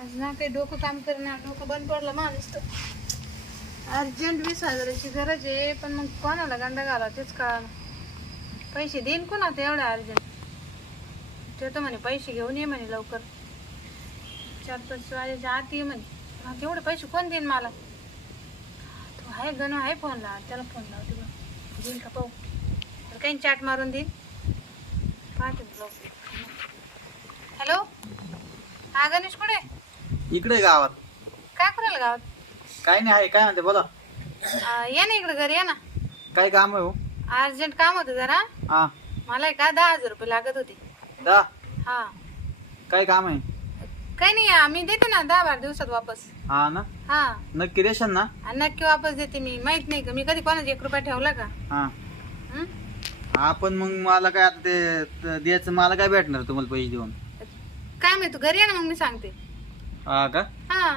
आज ना काही डोकं काम करणार डोकं बंद पडलं माणूस तर अर्जंट वीस हजाराची गरज आहे पण मग कोणाला गंडा घाला तेच कळा पैसे देईन कोण आता एवढा अर्जंट ते तर म्हणे पैसे घेऊन ये म्हणे लवकर. चार पाच वाजेच्या आत ये म्हणे. तेवढे पैसे कोण देईन मला? तो आहे गण आहे फोनला. त्याला फोन लावते बघ. देईन का पाहू? तर काही चाट मारून देईन. पाहते हॅलो? हा गणेश कुठे? इकडे गावात. काय करायला गावात? काय नाही आहे. काय म्हणते बोला. या ना इकडे घरी या ना. काय काम आहे हो? अर्जंट काम होतं जरा. हा. मला आहे का दहा हजार रुपये लागत होते. दा हा. काय काम आहे? काही नाही आम्ही देते ना दहा बारा दिवसात वापस. हा ना? हा. नक्की रेशन ना? आणि नक्की वापस देते मी. माहीत नाही का मी कधी कोणाचा एक रुपया ठेवला का? हा. हं? हा पण मग मला काय आता ते त- द्यायचं मला काय भेटणार तुम्हाला पैसे देऊन? काय माहिती घरी या ना मग मी सांगते. हा का? हा.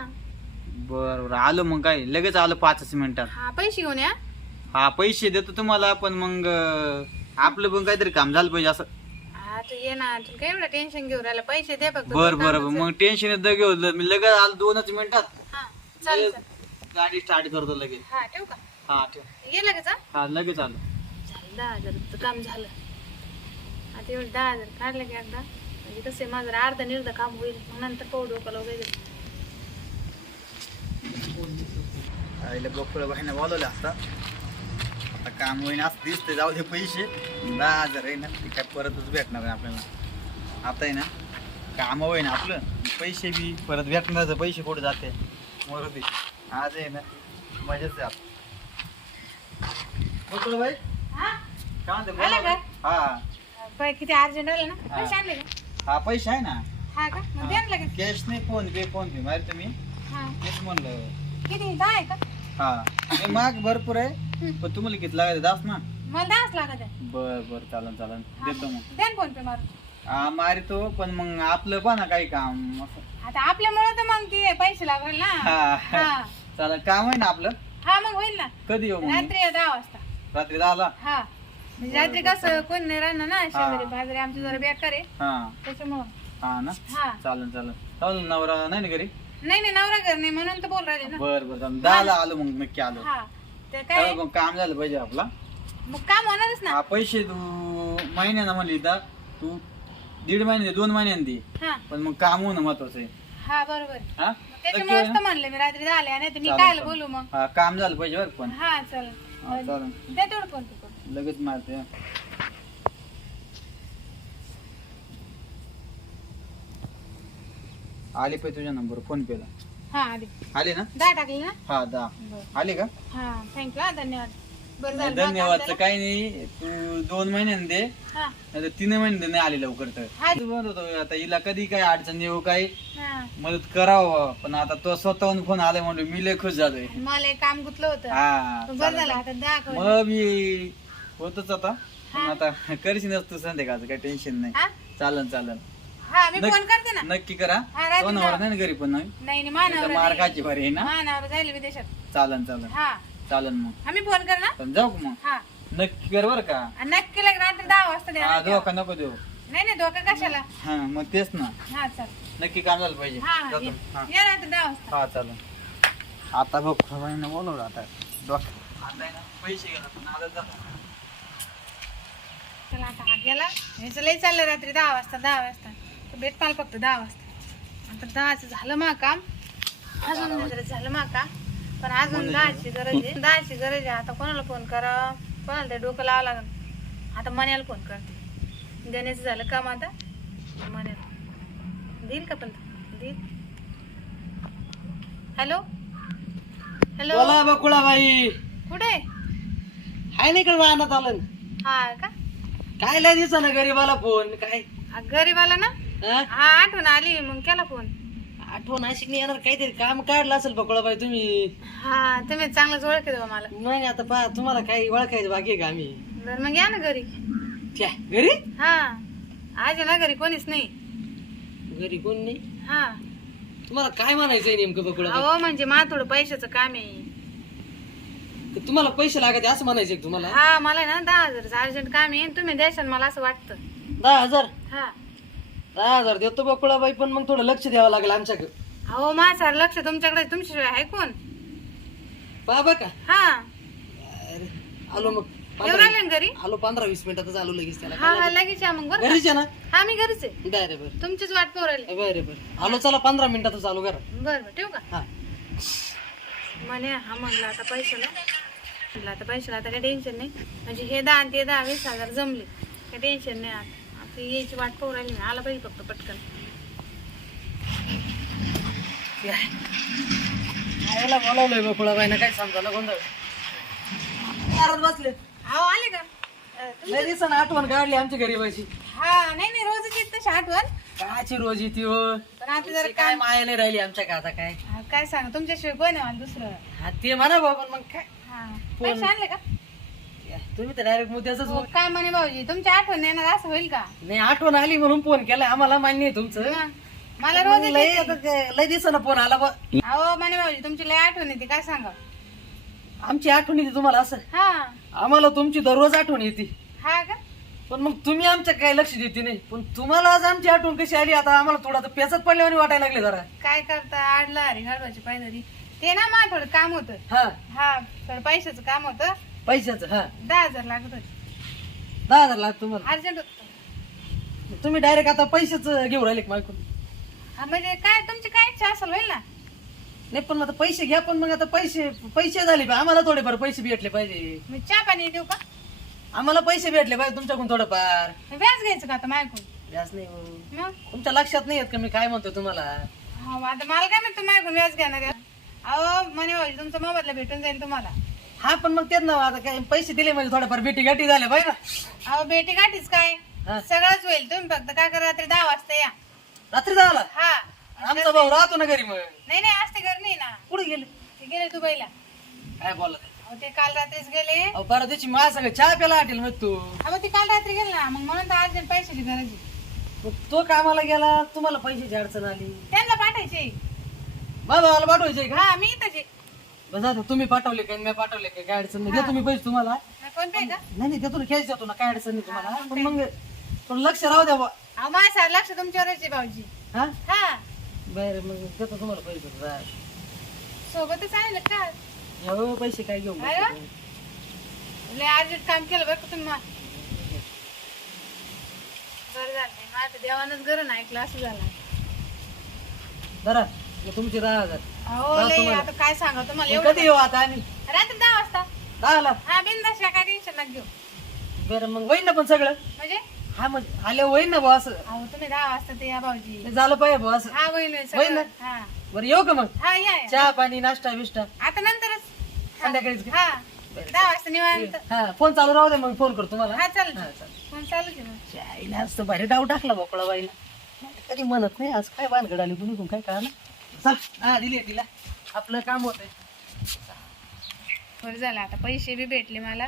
बर बर. आलो मग काय? लगेच आलो पाचच मिनिटात हा पैसे घेऊन या. हा पैसे देतो तुम्हाला पण मग अं, आपलं पण काहीतरी काम झालं पाहिजे असं. हा तू ये ना तू काय एवढं टेन्शन घेऊन राहिला? पैसे दे फक्त बर बर कामाचं. मग टेन्शन घेऊ मी लगेच आलो दोनच मिनिटात. हा चालेल चालेल. गाडी स्टार्ट करतो लगेच. हा ठेवू का? हा ठेव. ये लगेच हा? हा लगेच आलो. झालं दहा हजाराचं काम झालं. आता एवढं दहा हजार काढलं की एकदा. म्हणजे आहे, माझं अर्ध निर्ध काम होईल. मग नंतर पाहू डोकं वगैरे आईला बकुळा बाईनं बोलवलं आता. आता काम होईन असं दिसतंय जाऊ दे पैसे. दहा हजार आहे ना ते काय परतच भेटणार आहे आपल्याला. आता आहे ना काम होईन आपलं. पैसे बी परत भेटणार पैसे कुठे जाते? मरू दे. आज आहे ना मजाच आहे आपलं बकुळा बाई? काय म्हणते बोला. हा. किती अर्जंट आलं ना. पैसे आणले का? हा पैसे आहे ना? हा का? मग द्या ना लगेच. कॅश नाही फोन पे फोन पे मारे तुम्ही हा. तेच म्हणलं. किती? दहा आहे का? हा. माग भरपूर आहे. पण तुम्हाला किती लागायचं? दास ना? मला दहाच लागत आहे बर बर. चालन चालन. हा. देतो मग. द्या ना फोन पे मारून. हा मारितो पण मग आपलं पण काही काम. असं. आता आपल्यामुळे तर मग ते पैसे लागेल ना. हा. हा. चालेल काम आहे ना आपलं? हा मग होईल ना. कधी येऊ मग? रात्री दहा वाजता. रात्री दहाला? हा. म्हणजे रात्री कसं कोण नाही राहणार ना शेजारी बाजारी आमची जरा बेकार आहे. हा. त्याच्यामुळं. हा ना? हा. चालेल चालेल. चालेल नवरा नाही ना घरी? नाही नाही नवरा घर नाही म्हणून तर बोल राहिले ना. बर बर दहाला आलो मग नक्की आलो. हा. काय? तेव्हा मग काम झालं पाहिजे आपला. मग काम होणारच ना. हा पैसे तू महिन्यानं म्हणली तर तू दीड महिने दोन महिन्यानं दे. हा. पण मग काम होणं महत्वाचं आहे. हा बरोबर. हा? त्याच्यामुळेच तर म्हणले मी रात्री नाही तर मी चालेल, काय चालेल. बोलू मग? हा काम झालं पाहिजे बरं पण. हा चल हा, चालेल. द्या तेवढं फोन पे करून लगेच मारते. आले पाहिजे तुझ्या नंबर फोन पेला हा आले. आले ना? दहा टाकले ना? हा बरं. आले का? हा थँक्यू हा धन्यवाद. बरं झालं धन्यवादचं काही नाही. तू दोन महिन्याने दे. हा. तीन महिने नाही आले लवकर तर. हा. तू म्हणत होतो आता हिला कधी काय अडचण येऊ काही हा. मदत करावं. पण आता तो स्वतःहून फोन आलाय म्हणून मी लय खुश झालोय. मला एक काम गुतलं होतं. हा बरं चालेल. झालं आता मग मी होतच आता. पण आता करशीनच तू संध्याकाळचं काही टेन्शन नाही. चालन चालन. हा मी फोन करते ना. नक्की करा. हा, रात्री. नाही ना घरी पण नाही? नाही मानावर भारी आहे ना? मानावर जाईल विदेशात. चालन चालन. हा. चालन मग. आम्ही फोन कर ना पण जाऊ का मग? हा. नक्की कर बर का? आणि नक्की लग रात्री दहा वाजता द्या. हा. धोका नको देऊ. नाही नाही धोका कशाला? हा मग तेच ना. हा चल नक्की काम झालं पाहिजे. हा हा, जातो. ये. हा. या रात्री दहा वाजता. हा चालेल. आता बघ बोलवलं आता. डॉक्टर पैसे गेला पण आता जातो चला आता हा गेला. ह्याचं लई चाललं रात्री दहा वाजता दहा वाजता. तर भेट पाल फक्त दहा वाजता. आता दहाचं झालं मा काम. अजून झालं मा काम. पण अजून दहाची गरज आहे. दहाची गरज आहे. आता कोणाला फोन करा? कोणाला ते डोकं लावावं लागेल. आता मण्याला फोन करते. देण्याचं झालं काम आता. मण्याला. देईल का पण? देईल. हॅलो? हॅलो? बोला बकुळाबाई कुठे? हाय ना इकडे राहण्यात आलं. हा का? काय लय दिसा गरीबाला फोन? काय? आ, गरीबाला ना? हा? हा आठवण आली मग केला फोन. आठवण नाशिक नाही येणार काहीतरी काम काढलं असेल बकुळाबाई तुम्ही. हा तुम्ही चांगलंच ओळख आहे मला. नाही नाही, आता पहा तुम्हाला काही ओळखायचं बाकी आहे का आम्ही? बरं मग या ना घरी. छ्या, घरी? हा आज आहे ना घरी कोणीच नाही. घरी कोण नाही? हा. तुम्हाला काय म्हणायचंय नेमकं बकुळाबाई अहो म्हणजे मला थोडं पैशाचं काम आहे. तर तुम्हाला पैसे लागत असं म्हणायचंय का तुम्हाला? हा मला ना दहा हजारचं अर्जंट काम आहे. तुम्ही द्यायचं मला असं वाटतं. दहा हजार? हा. दहा हजार देतो बकुळाबाई पण मग थोडं लक्ष द्यावं लागेल आमच्याकडे. अहो माझा लक्ष तुमच्याकडे तुमच्याशिवाय आहे कोण? बाबा का? हा. अरे, आलो मग. येऊ पंधरा राहिले ना घरी? आलो पंधरा वीस मिनिटातच आलो लगेच त्याला. हा हा लगेच या मग बरं घरीच आहे ना? हा मी घरीच आहे. बरं बरं. तुमचीच वाट पाहू राहिले. बरं बरं. आलो चला पंधरा मिनिटातच आलो घरात बरं बरं ठेवू का? हा. म्हणे हा म्हणलं आता पैशाला म्हणलं आता पैशाला आता काही टेन्शन नाही. म्हणजे हे दहा आणि ते दहा वीस हजार जमले. काही टेन्शन नाही आता. आता यायची वाट पाहू राहिली ना आला पाहिजे फक्त पटकन. बोलावलंय काय समजायला गोंधळ? दारात बसले. अहो आले का? अं, तुम- लय दिवसानं आठवण काढली गरीबाची हा नाही नाही रोजच येत तशी आठवण. काची रोज येते हो? पण आता जरा काय माया नाही राहिली आमच्या का आता काय? हा, काय सांग? तुमच्याशिवाय कोण आहे मला दुसरं? हा ते म्हणा बाबा पण मग काय? हा. पैसे आणले का? तुम्ही तर डायरेक्ट मुद्द्याच हो, काय म्हणे भाऊजी? तुमच्या आठवण येणार असं होईल का? नाही आठवण आली म्हणून फोन केला. आम्हाला मान्य आहे तुमचं. मला रोज लय आता काय- लय दिवसानं फोन आला बा. अहो म्हणे भाऊजी तुमची लय आठवण येते काय सांगा? आमची आठवण येते तुम्हाला असं. हा. आम्हाला तुमची दररोज आठवण येते. हा का? पण मग तुम्ही आमच्या काय लक्ष देते नाही. पण तुम्हाला आज आमची आठवण कशी आली? आता आम्हाला थोडा पेचत पडल्यावर वाटायला लागले जरा. काय करता? आडला हरी घडवायची पायदरी. ते ना मला थोडं काम होतं. हा. हा थोडं पैशाचं काम होतं. पैशाचं हा. दहा हजार लागत होते. दहा हजार लाख तुम्हाला? अर्जंट होत. तुम्ही डायरेक्ट आता पैसेच घेऊन राहिले का मायकून म्हणजे काय तुमची काय इच्छा असेल होईल ना? नाही पण मग आता पैसे घ्या पण मग आता पैसे पैसे झाले पाहिजे आम्हाला थोडेफार पैसे भेटले पाहिजे. मी चहा पाणी देऊ का? आम्हाला पैसे भेटले पाहिजे तुमच्याकडून थोडंफार. व्याज घ्यायचं का आता माझ्याकडून व्याज नाही हो. मग? तुमच्या लक्षात नाही येत का मी काय म्हणतो तुम्हाला? हा आता मला काय म्हणतो माझ्याकडून व्याज घेणार आहे? अहो म्हणे भाऊजी तुमचा मोबाईलला भेटून जाईल तुम्हाला. हा पण मग तेच ना आता काय पैसे दिले म्हणजे थोडेफार भेटी गाठी झाल्या पाहिजे ना? अहो बेटी गाठीच काय? हा. सगळंच होईल तुम्ही फक्त काय करा रात्री दहा वाजता या. रात्री झाला हा. आमचा भाऊ राहतो ना घरी मग. नाही नाही आज ते घर नाही ना. कुठे गेले? ते गेले दुबईला. काय बोलत अहो ते काल रात्रीच गेले. अहो परवा मा सगळं चहा प्याला हटेल मग तू. अहो ते काल रात्री गेले ना मग म्हणून तर अर्जंट पैशाची गरज आहे. मग तो कामाला गेला तुम्हाला पैशाची अडचण आली. त्यांना पाठायचे भावाला पाठवायचे का? हा मी इथंच आहे. बस आता तुम्ही पाठवले काय मी पाठवले काय काय अडचण नाही. तुम्ही पैसे तुम्हाला. फोन पे का नाही नाही देतो ना कॅश देतो ना. काय अडचण नाही तुम्हाला. पण मग थोडं लक्ष राहू द्या बा. अहो माझ्या सारं लक्ष तुमच्यावरच आहे भाऊजी. हा? हा. बरं मग देतो तुम्हाला पैसे. जा. सोबतच आहे ना का? हो पैसे काय घेऊ अरे वा. लय अर्जंट काम केलं बरं का तुम्ही मा- बरं झालं. नाही माझं देवानच गरज ऐकलं असं झालं. जरा मग तुमचे दहा हजार. अहो हा, तुम्हाला. आता काय सांगा तुम्हाला मग एवढं कधी येऊ आता आणि रात्री दहा वाजता. दहाला हा बिंदास या काय टेन्शन नका घेऊ. बरं मग होईन ना पण सगळं. म्हणजे? हा मग आले होईन ना भाऊ असं. अहो तुम्ही दहा वाजता ते या भाऊजी. झालं पाहिजे भाऊ असं. हा होईल होईल होईल सगळं. ना? हा. बरं येऊ का मग? हा या या. चहा पाणी नाश्ता बिष्टा. आता नंतरच. हा. संध्याकाळीच का? हा. दहा वाजता निवांत. हा फोन चालू राहू दे मग फोन करतो तुम्हाला. हा चालेल. फोन चालू मग आईला असतं भारी डाव टाकला बोकळा बाईला. कधी म्हणत नाही आज काय भानगड आली कोण काय कळलं? चल. हा दिली तिला आपलं काम होतंय. बरं झालं आता पैसे बी भेटले मला.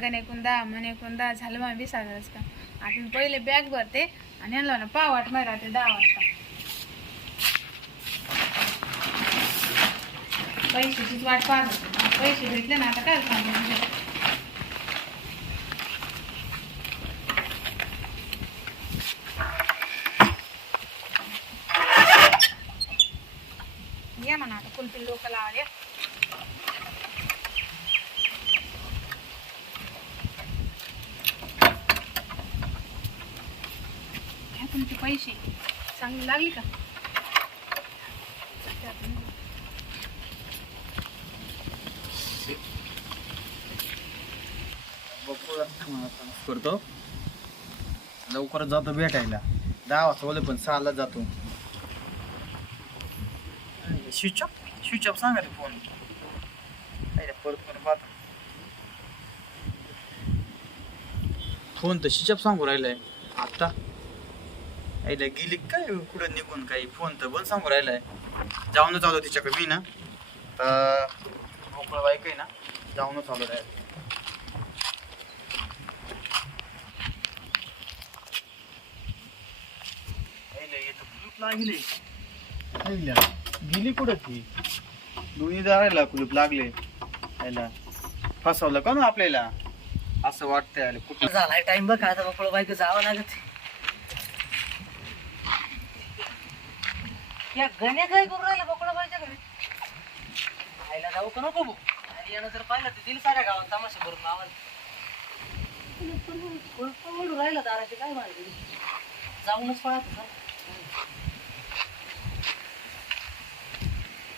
गणेकून दहा मनेकून दहा झालं मला वीस हजारच का आता मी पहिले बॅग भरते आणि आणलं ना पावाट मारा ते दहा वाजता. पैशाचीच वाट पाहत होते. पैसे भेटले ना आता काय सांगू या म्हणा लोक लावले तुमचे पैसे. चांगली लागली का? करतो. लवकरच जातो भेटायला. दहा वाजता पण सहाला जातो. Switch off? स्विच ऑफ सांगा रे फोन परत परत पाहतो फोन तर स्विच ऑफ सांगू राहिलाय आता आईला गेली काय कुठं निघून काही फोन तर बंद सांगू राहिलाय जाऊनच आलो तिच्याकडे मी ना तर मोकळं बाईक आहे ना जाऊनच आलो राहिला लागली गेली कुठं ती दोन्ही दारायला कुलूप लागले. याला फसवलं का ना आपल्याला? असं वाटतंय आले कुठं? झालाय टाइम बघ आता बोकळ बाईक जावं लागत. या गण्या काय करून राहिला बोकडाबाईच्या घरी? खायला जाऊ का नको भाऊ? आणि यानं जर पाहिलं तर दिल साऱ्या गावात तमाशा करून आवाज ओढू राहिला दाराची काय माहिती? जाऊनच पळत होता.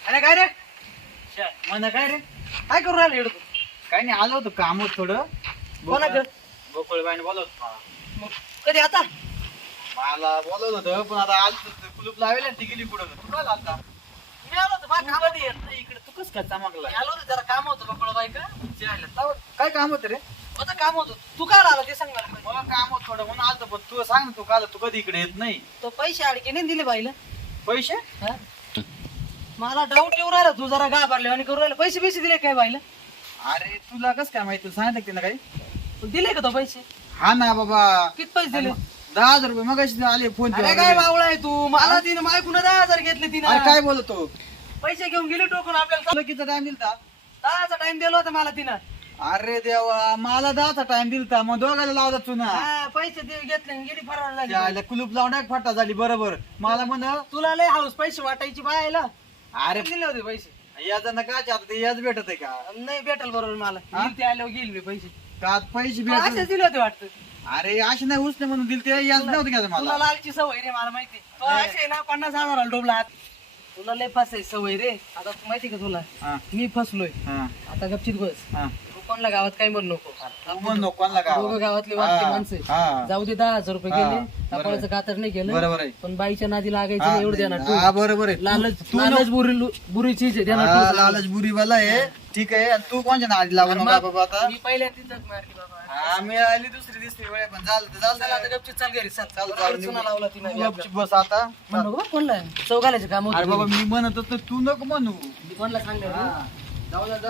अरे काय रे? म्हणा काय रे? काय करून राहिला एवढं तू? काय नाही आलो होतो काम होतं थोडं कोणाकडं? गोकुळबाईने बोलवत मग कधी आता? मला बोलवत होतं पण आता आलो होतो, कुलूप लावेल ती गेली कुठं तू काय आलता मी आलो होतो माझ्या येत नाही इकडे तू कस काय चमकला? मी आलो होतो जरा काम होतं बकळबाई का जायला. काय काम होतं रे? होतं काम होतं. तू काय आला ते सांग मला. मला काम होतं थोडं म्हणून आलतो पण तू सांग ना तू काल तू कधी इकडे येत नाही? तो पैसे अडके नाही दिले बाईला. पैसे? हा? मला डाऊट येऊ राहिला. तू जरा घाबरले आणि करू राहिला. पैसे पैसे दिले काय बाईला? अरे तुला कस काय माहिती? सांगितलं तिनं काही? दिले का तो पैसे? हा ना बाबा. किती पैसे दिले? दहा हजार रुपये मग आले फोन अरे काय बावळा आहे तू? मला तिने मायकून दहा हजार घेतले तिने. काय बोलतो? पैसे घेऊन गेली टोकून आपल्याला. किती टाइम दिलता? दहाचा टाइम दिला होता मला तिनं. अरे देवा मला दहाचा टाइम दिलता. मग दोघाला लावला तू ना पैसे दे- घेतले आणि गेली फरार झाली. कुलूप लावून फाटा झाली. बरोबर. मला म्हण तुला लय हाऊस पैसे वाटायची बायला. अरे. दिले होते पैसे. याचा ना काय आता ते याच भेटत आहे का? नाही भेटल बरोबर मला? येईल ते आल्यावर घेईल मी पैसे. का पैसे तुला असेच भेटत दिले होते वाटतं. अरे अशी नाही उसने म्हणून दिल ते. याच नव्हतं का तुला मला? लालची सवय रे मला माहिती तो असे ना पन्नास हजाराला डोबला. तुला लय फसायची सवय रे. आता तू माहिती का तुला? हा. मी फसलोय. हा. आता गपचित बस. हा. कोणला गावात काही म्हणू नको. तू म्हण नको कोणाला गावात. दोघं गावातले वाटते माणसं. हा. जाऊ दे दहा हजार रुपये हा, गेले. बरोबर गातर नाही बरोबर आहे. पण बाईच्या नादी लागायचं नाही एवढं देणार हा बरोबर आहे. लालच तू लालच बुरी बुरी चीज आहे देणार हा, लालच बुरीवाला आहे. ठीक आहे. आणि तू कोणच्या नादी लागू नका बाबा आता? मी पहिल्या तिथंच मारली बाबा. हा मी आली दुसरी दिसली वेळ पण चालत चल आता चालत गपचित चाल घरी. चल चाल, बरोबर चाल, चुना लावला तिने तू गपचूप बस आता. कोणला? काम अरे होतं. बाबा मी म्हणत होतो तू नको म्हणू. मी कोणला सांगणार हा. जाऊ दे, जाऊ. दे.